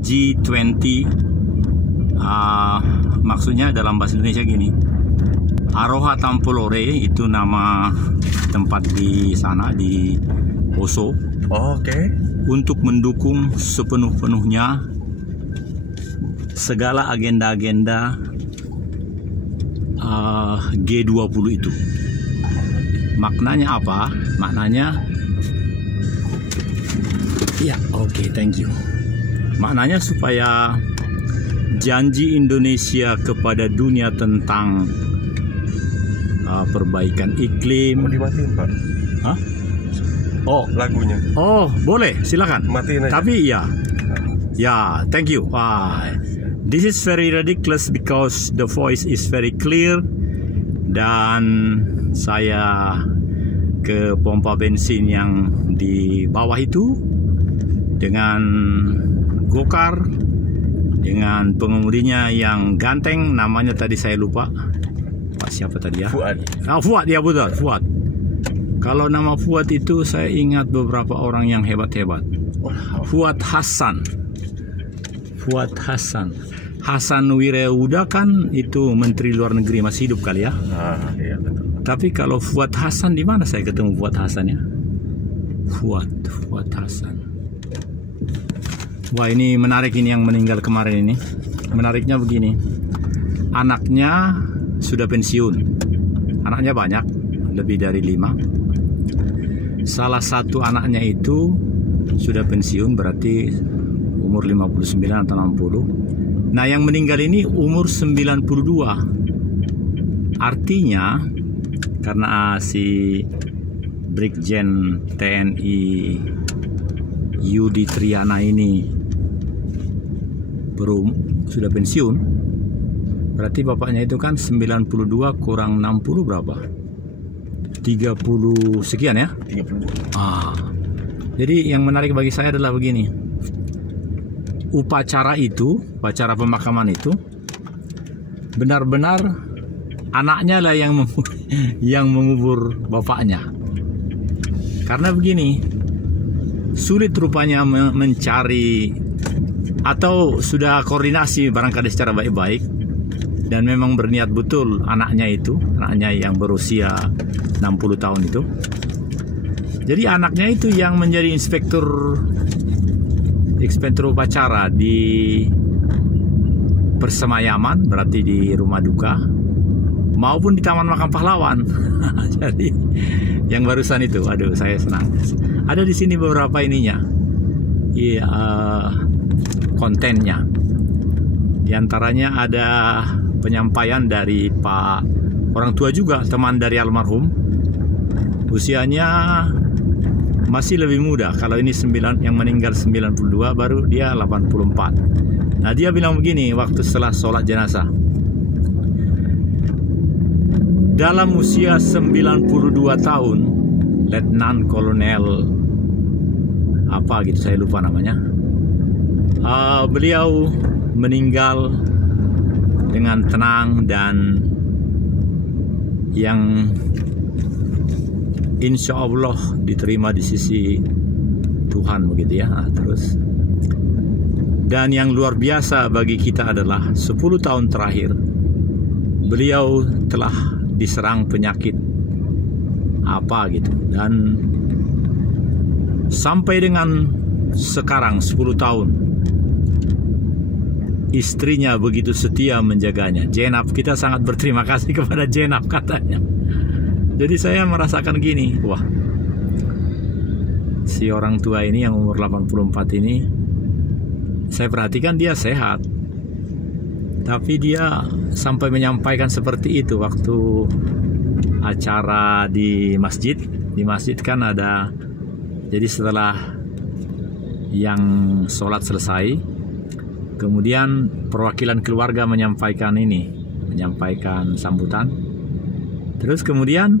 G20. Maksudnya dalam bahasa Indonesia gini, Aroha Tampolore itu nama tempat di sana di Oslo. Oke. Untuk mendukung sepenuh-penuhnya segala agenda-agenda G20 itu. Maknanya apa? Maknanya ya, oke, thank you. Maknanya supaya janji Indonesia kepada dunia tentang perbaikan iklim. Mau dimatiin, Pak? Hah? Oh, lagunya. Oh, boleh, silakan. Matiin aja. Tapi ya, thank you. This is very ridiculous because the voice is very clear. Dan saya ke pompa bensin yang di bawah itu dengan gokar, dengan pengemudinya yang ganteng, namanya tadi saya lupa. Pak siapa tadi ya? Fuad. Fuad, ya betul, Fuad. Kalau nama Fuad itu saya ingat beberapa orang yang hebat-hebat. Fuad Hasan. Fuad Hasan. Hasan Wireuda kan itu Menteri Luar Negeri, masih hidup kali ya? Iya, betul. Tapi kalau Fuad Hasan, di mana saya ketemu Fuad Hasan ya? Fuad Hasan. Wah, ini menarik ini yang meninggal kemarin ini. Menariknya begini. Anaknya sudah pensiun. Anaknya banyak, lebih dari 5. Salah satu anaknya itu sudah pensiun, berarti umur 59 atau 60. Nah, yang meninggal ini umur 92. Artinya karena si Brigjen TNI Yudi Triana ini sudah pensiun, berarti bapaknya itu kan 92 kurang 60 berapa? 30 sekian ya? 30. Jadi yang menarik bagi saya adalah begini. Upacara pemakaman itu benar-benar anaknya lah yang mengubur bapaknya. Karena begini, sulit rupanya mencari atau sudah koordinasi barangkali secara baik-baik dan memang berniat betul anaknya yang berusia 60 tahun itu. Jadi anaknya itu yang menjadi inspektur upacara di persemayaman, berarti di rumah duka, maupun di Taman Makam Pahlawan. Jadi yang barusan itu, aduh saya senang. Ada di sini beberapa ininya, kontennya. Di antaranya ada penyampaian dari Pak orang tua juga, teman dari almarhum. Usianya masih lebih muda. Kalau ini yang meninggal 92, baru dia 84. Nah, dia bilang begini waktu setelah sholat jenazah. Dalam usia 92 tahun, Letnan Kolonel apa gitu, saya lupa namanya, beliau meninggal dengan tenang dan yang insya Allah diterima di sisi Tuhan, begitu ya. Terus, dan yang luar biasa bagi kita adalah 10 tahun terakhir beliau telah diserang penyakit apa gitu, dan sampai dengan sekarang 10 tahun istrinya begitu setia menjaganya. Jenab, kita sangat berterima kasih kepada Jenab, katanya. Jadi saya merasakan gini, wah, si orang tua ini yang umur 84 ini, saya perhatikan dia sehat, tapi dia sampai menyampaikan seperti itu waktu acara di masjid. Di masjid kan ada, jadi setelah yang sholat selesai, kemudian perwakilan keluarga menyampaikan sambutan. Terus kemudian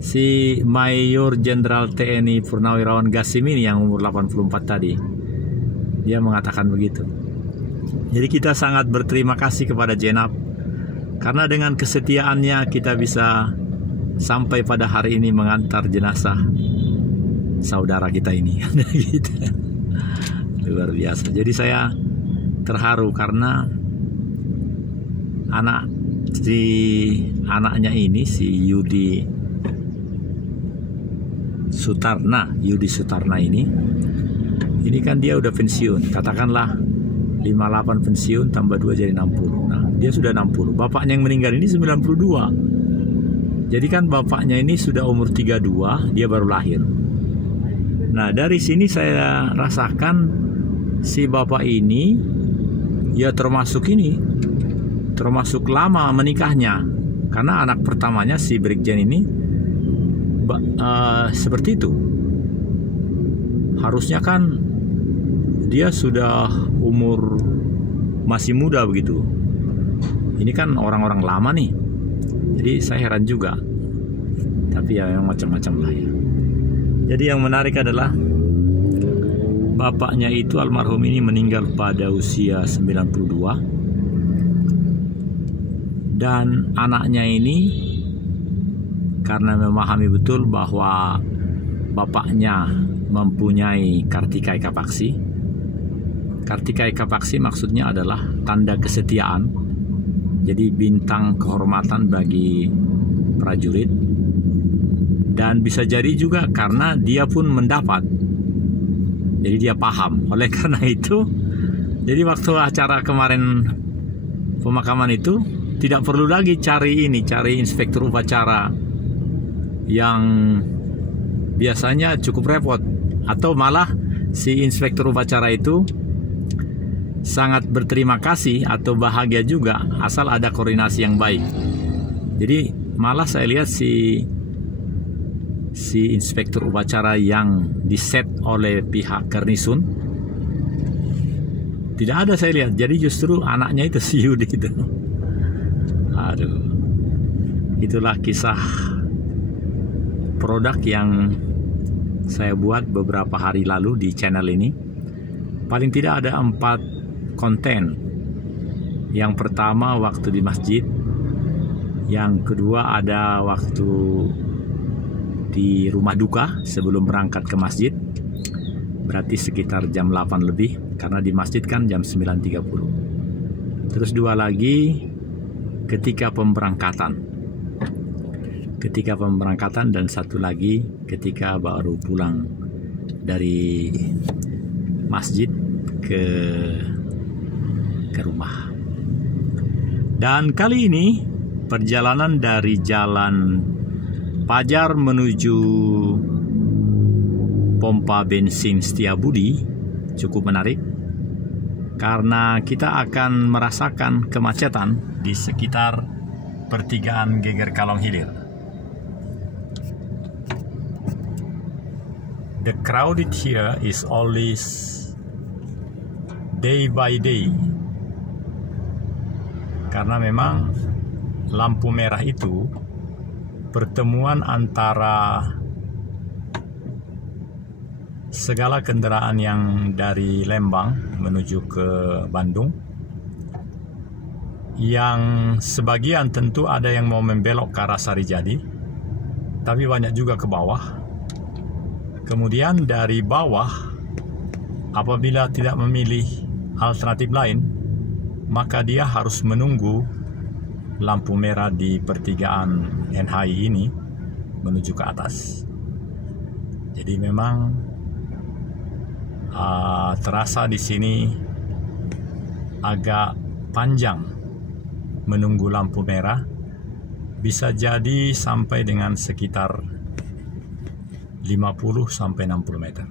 si Mayor Jenderal TNI Purnawirawan Gasim ini yang umur 84 tadi, dia mengatakan begitu. Jadi kita sangat berterima kasih kepada Jenab, karena dengan kesetiaannya kita bisa sampai pada hari ini mengantar jenazah saudara kita ini. Gitu. Luar biasa. Jadi saya terharu karena anaknya ini si Yudi Sutarna ini kan dia udah pensiun, katakanlah 58 pensiun tambah 2 jadi 60. Nah, dia sudah 60. Bapaknya yang meninggal ini 92. Jadi kan bapaknya ini sudah umur 32, dia baru lahir. Nah, dari sini saya rasakan si bapak ini ya termasuk lama menikahnya. Karena anak pertamanya si Brigjen ini seperti itu. Harusnya kan dia sudah umur masih muda begitu. Ini kan orang-orang lama nih. Jadi saya heran juga. Tapi ya memang macam-macam lah ya. Jadi yang menarik adalah bapaknya itu almarhum ini meninggal pada usia 92. Dan anaknya ini karena memahami betul bahwa bapaknya mempunyai Kartika Eka Paksi. Kartika Eka Paksi maksudnya adalah tanda kesetiaan. Jadi bintang kehormatan bagi prajurit. Dan bisa jadi juga karena dia pun mendapat. Jadi dia paham. Oleh karena itu, jadi waktu acara kemarin pemakaman itu tidak perlu lagi cari inspektur upacara yang biasanya cukup repot, atau malah si inspektur upacara itu sangat berterima kasih atau bahagia juga asal ada koordinasi yang baik. Jadi malah saya lihat si inspektur upacara yang diset oleh pihak Garnisun tidak ada saya lihat. Jadi justru anaknya itu si Yudi itu. Aduh, itulah kisah produk yang saya buat beberapa hari lalu di channel ini. Paling tidak ada 4 konten. Yang pertama waktu di masjid, yang kedua ada waktu di rumah duka sebelum berangkat ke masjid, berarti sekitar jam 8 lebih, karena di masjid kan jam 9.30. Terus 2 lagi ketika pemberangkatan, dan 1 lagi ketika baru pulang dari masjid ke rumah. Dan kali ini perjalanan dari Jalan Pajar menuju pompa bensin Setiabudi cukup menarik karena kita akan merasakan kemacetan di sekitar pertigaan Geger Kalong Hilir. The crowded here is always day by day. Karena memang lampu merah itu pertemuan antara segala kendaraan yang dari Lembang menuju ke Bandung, yang sebagian tentu ada yang mau membelok ke arah Sarijadi, tapi banyak juga ke bawah. Kemudian dari bawah, apabila tidak memilih alternatif lain, maka dia harus menunggu lampu merah di pertigaan NHI ini menuju ke atas. Jadi memang terasa di sini agak panjang menunggu lampu merah, bisa jadi sampai dengan sekitar 50-60 meter.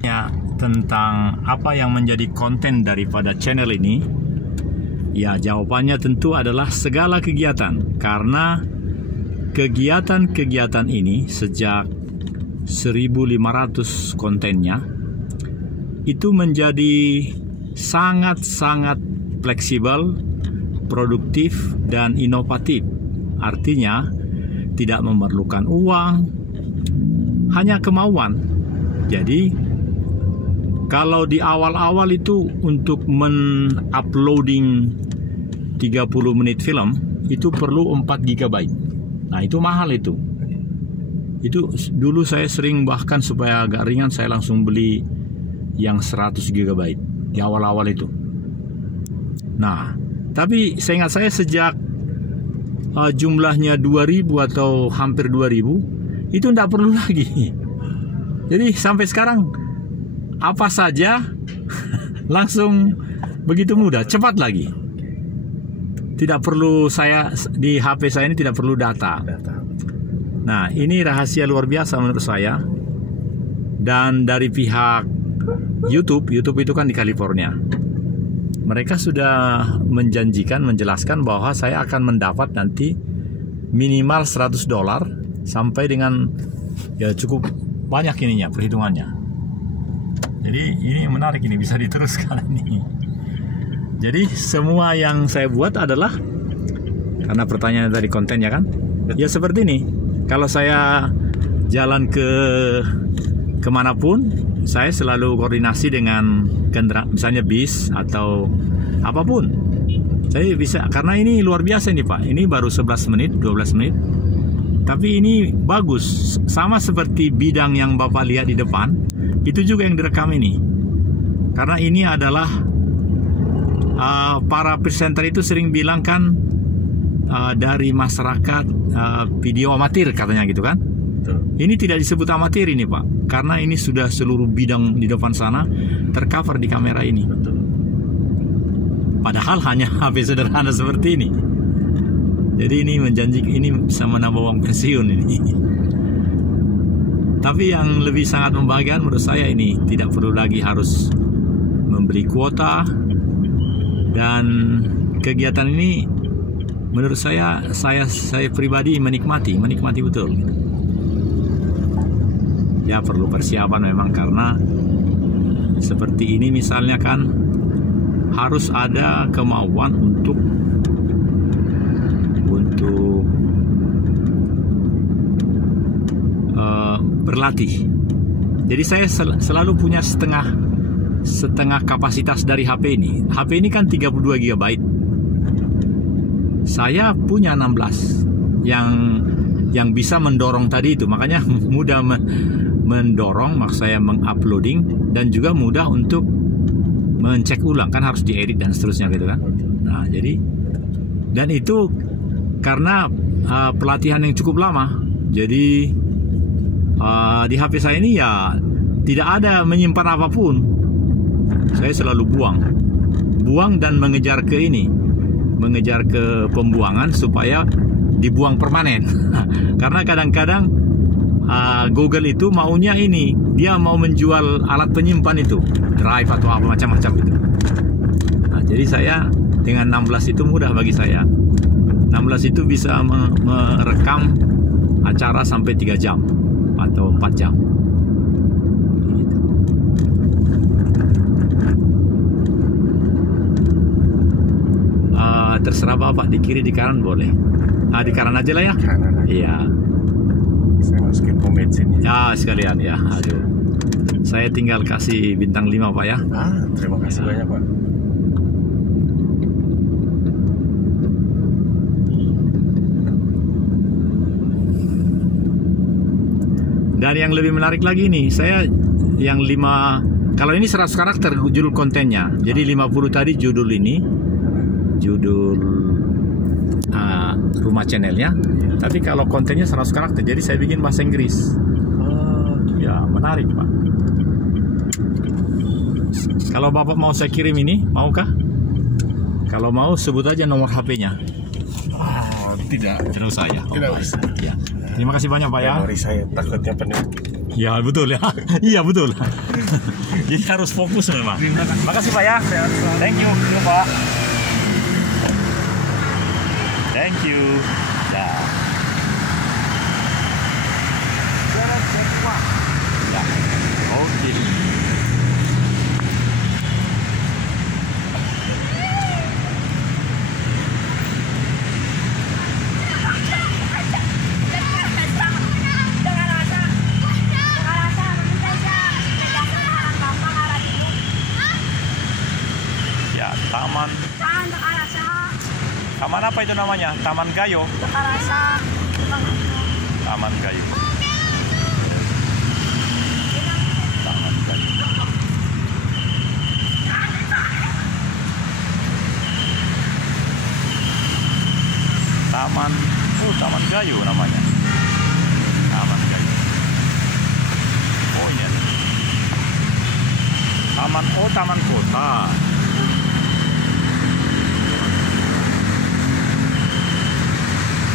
Ya, tentang apa yang menjadi konten daripada channel ini, ya jawabannya tentu adalah segala kegiatan, karena kegiatan-kegiatan ini sejak 1500 kontennya itu menjadi sangat-sangat fleksibel, produktif, dan inovatif. Artinya tidak memerlukan uang, hanya kemauan. Jadi kalau di awal-awal itu untuk men-uploading 30 menit film itu perlu 4 GB. Nah, itu mahal itu. Itu dulu saya sering, bahkan supaya agak ringan saya langsung beli yang 100 GB di awal-awal itu. Nah, tapi seingat saya sejak jumlahnya 2000 atau hampir 2000 itu tidak perlu lagi. Jadi sampai sekarang apa saja langsung begitu mudah, cepat lagi. Tidak perlu, saya di HP saya ini tidak perlu data. Nah, ini rahasia luar biasa menurut saya. Dan dari pihak YouTube itu kan di California, mereka sudah menjanjikan, menjelaskan bahwa saya akan mendapat nanti minimal $100 sampai dengan ya cukup banyak ininya perhitungannya. Jadi ini menarik, ini bisa diteruskan ini. Jadi semua yang saya buat adalah karena pertanyaan dari kontennya kan, ya seperti ini. Kalau saya jalan kemanapun, saya selalu koordinasi dengan kendaraan, misalnya bis atau apapun. Saya bisa, karena ini luar biasa nih Pak. Ini baru 11 menit, 12 menit. Tapi ini bagus. Sama seperti bidang yang Bapak lihat di depan, itu juga yang direkam ini. Karena ini adalah para presenter itu sering bilang kan dari masyarakat video amatir katanya gitu kan. Ini tidak disebut amatir ini Pak, karena ini sudah seluruh bidang di depan sana tercover di kamera ini. Padahal hanya HP sederhana seperti ini. Jadi ini menjanjikan, ini bisa menambah uang pensiun ini. Tapi yang lebih sangat membahagiakan menurut saya ini tidak perlu lagi harus membeli kuota. Dan kegiatan ini menurut saya pribadi menikmati betul. Ya perlu persiapan memang, karena seperti ini misalnya kan harus ada kemauan untuk berlatih. Jadi saya selalu punya setengah kapasitas dari HP ini. HP ini kan 32 GB. Saya punya 16 yang bisa mendorong tadi itu. Makanya mudah mendorong, maksud saya menguploading, dan juga mudah untuk mencek ulang, kan harus diedit dan seterusnya gitu kan. Nah, jadi dan itu karena pelatihan yang cukup lama. Jadi di HP saya ini ya tidak ada menyimpan apapun. Saya selalu buang dan mengejar ke pembuangan supaya dibuang permanen. Karena kadang-kadang Google itu maunya ini, dia mau menjual alat penyimpan itu, drive atau apa macam-macam itu. Nah, jadi saya dengan 16 itu mudah bagi saya. 16 itu bisa merekam acara sampai 3 jam atau 4 jam. Terserah Bapak, di kiri di kanan boleh. Di kanan aja lah ya. Kanan aja. Iya. Saya masukin pomade sini. Ya sekalian ya. Aduh. Saya tinggal kasih bintang 5 Pak ya. Terima kasih banyak Pak. Dan yang lebih menarik lagi nih, saya yang 5, kalau ini 100 karakter judul kontennya. Jadi 50 tadi judul ini, judul rumah channelnya. Tapi kalau kontennya 100 karakter, jadi saya bikin bahasa Inggris. Ya menarik Pak. Kalau Bapak mau saya kirim ini, maukah? Kalau mau sebut aja nomor HP-nya. Tidak. Terus saya. Tidak usah. Ya. Terima kasih banyak Pak ya. Memori saya takutnya penuh. Ya betul ya. Iya betul. Jadi harus fokus memang. Terima kasih Pak ya. Thank you Pak. Thank you. Ya. Ya. Oke. Taman apa itu namanya? Taman Gayo? Taman Gayo. Gayo namanya. Taman Gayo. Oh iya. Taman kota.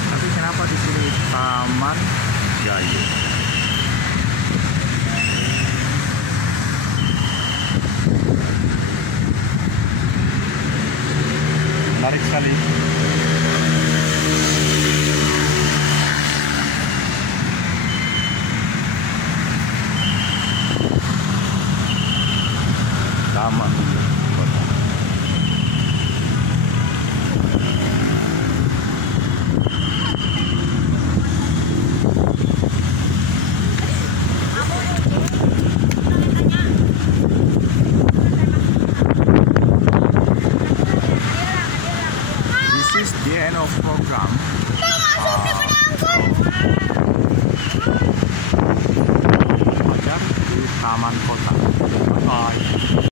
Tapi kenapa di sini Taman Gayo? Menarik sekali. Taman kota. This is the end of program.